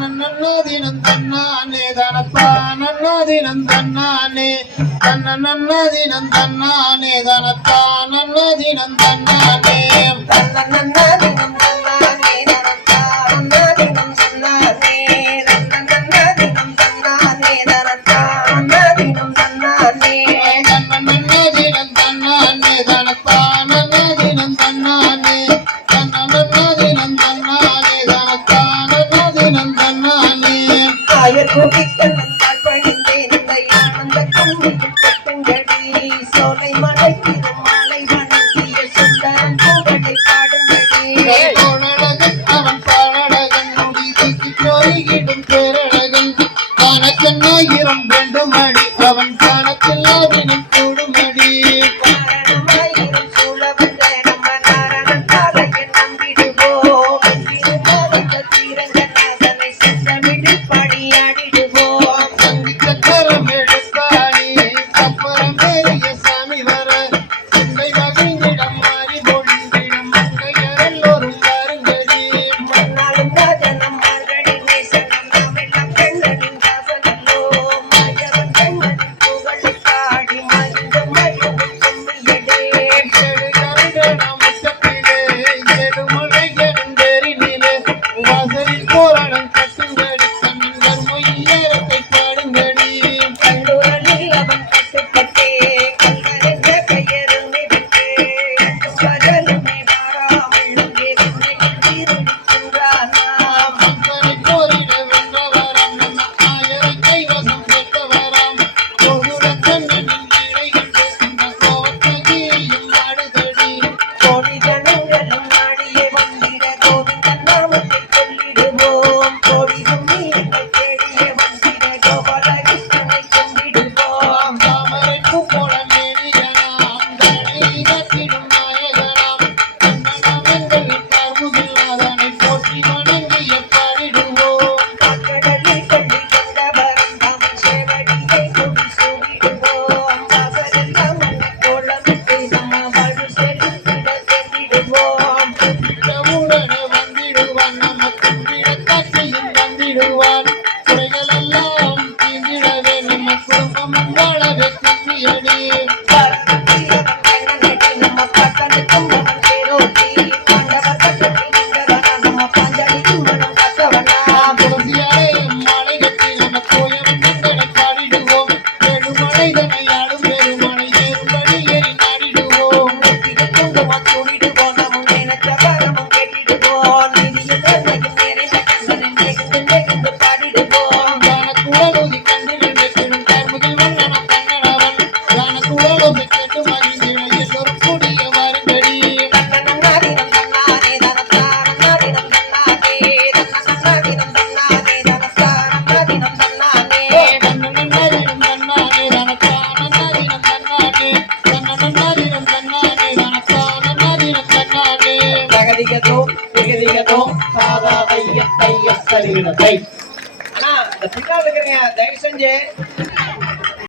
நன்னதினம் தன்னானே தனத்தானதினம் தன்னானே தன்னதினம் தன்னானே தனத்தானதினம் தன்னானே தன்னதினம் தன்னானே தனத்தானதினம் தன்னானே தன்னதினம் தன்னானே தனத்தானதினம் தன்னானே தன்னதினம் தன்னானே தனத்தானதினம் தன்னானே தன்னதினம் தன்னானே தனத்தானதினம் தன்னானே ஆயர் கோபிக்கண்ணன் பணிந்தேன் இந்த ஆனந்த கண்ணியில் பெட்டுங்கடி சோலை மலை திருமாலை வணங்கிய சுந்தரன் புகழை பாடுங்கடி அவன் பாழகன் முடித்து கோரிகிடும் பேரழகன் கணக்கண்ணாயிரம் வேண்டும் அடி அவன் கணக்கில் ஆவினும் கூடுமடி காரணமாயிரம் சூழ வந்த நம்ம நாரணன் காலையை நம்பிடுவோம் தீரங்கநாதனை செந்தமிழில் பாடியாடிடுவோம் சங்கரம் எடுத்தாடி அப்புறம் பெரிய சாமி வர சிந்தை மகிழ்ந்திடம் மாறி பொழிந்திடம் மங்கையர் எல்லோரும் வருங்கடி மன்னாலும் ராஜனம் மார்கழி நேசனம் நாமெல்லாம் பெண்ணனின் தாசனல்லோ மாயவன் பெண்ணனின் புகழை பாடி மகிழ்ந்து மகிழ்ந்து கும்மியடே முற்றத்திலே ஏழுமலை எழுந்தெறினிலே வாசலில் போராடம் கட்டுங்கடி கண்ணன் மொய்யரத்தை பாடுங்கடி கல்லூரலில் அவன் கட்டுப்பட்டே கல்லறிந்த பெயரும் நிறுத்தே பகலுமே மாறாமல் இங்கே விண்ணையில் தீருடிக்கின்றானாம் மக்களை போரிட வென்றவராம் நம்ம ஆயரை கைவசம் பெற்றவராம் கோகுல கண்ணனின் இடையில் பேசுகின்ற கோவத்தகியும் நாடுதடி கோடி ஜனங்களும் நாடியே வந்திட கோவிந்தன் நாமத்தை சொல்லிடுவோம் கோடியும் நீங்கள் தேடியே வந்திட கோபாலகிருஷ்ணனை கும்பிடுவோம் தாமரைப்பூ போல மேனியனாம் தன்னை கட்டிடும் நாயகனாம் கண்ணனவெங்களின் கருமுகில்லாதனை போற்றி வணங்கிய பாடிடுவோம் கடலில் கொள்ளி கொண்டவரம் தாமன் சேவடியை கொடி சூடிடுவோம் வாசலெல்லாம் நல்ல கோலமிட்டு நம்ம வாழ்வு செலுத்திட சென்றிடுவோம் உடனே வந்திடுவான் நம்ம கும்பிட காட்சியில் வந்திடுவான் குறைகளெல்லாம் தீங்கிடவே நம்ம குடும்பமும் வாழவே கும்பியடி நம்ம பட்டனுக்கும் அவன் பேரோட்டி பாண்டவர் பட்டத்தில் நின்றவனா நம்ம பாஞ்சாலிக்கும் மனம் காத்தவனா துளசியாரே மாலை கட்டி நம்ம கோயம் நின்றனை பாடிடுவோம் பெருமழைதனை ஆடும் பெருமனை ஏறும்படி ஏறி நாடிடுவோம் நெற்றியில் குங்குமம் சூடிடுவோம் நமும் நினைச்ச வரமும் கேட்டிடுவோம் நிதியில் நன்மையும் நிறைந்த கண்ணனை நெகிழ்ந்து நெகிழ்ந்து பாடிடுவோம் கானக்குழலோதி கண்ணில் நினைத்திடும் கர்முகில் வண்ணனம் கண்ணனவன் கானக்குழலோதி கேட்டு மகிழ்ந்திட எல்லோரும் கூடிய வருங்கடி தன்னன்னாதினம் தன்னானே தனத்தானன்னாதினம் தன்னானே தன்னன்னாதினம் தன்னானே தனத்தானன்னாதினம் தன்னானே தன்னனன்னாதினம் தன்னானே தனத்தானன்னாதினம் தன்னானே தன்னனன்னாதினம் தன்னானே தனத்தானன்னாதினம் தன்னானே தகதிகதோ திகதிகதோ சாதா தைய தைய சரிகிடத்தை. அண்ணா இந்த பின்னால் இருக்கிறீங்க தயவு செஞ்சு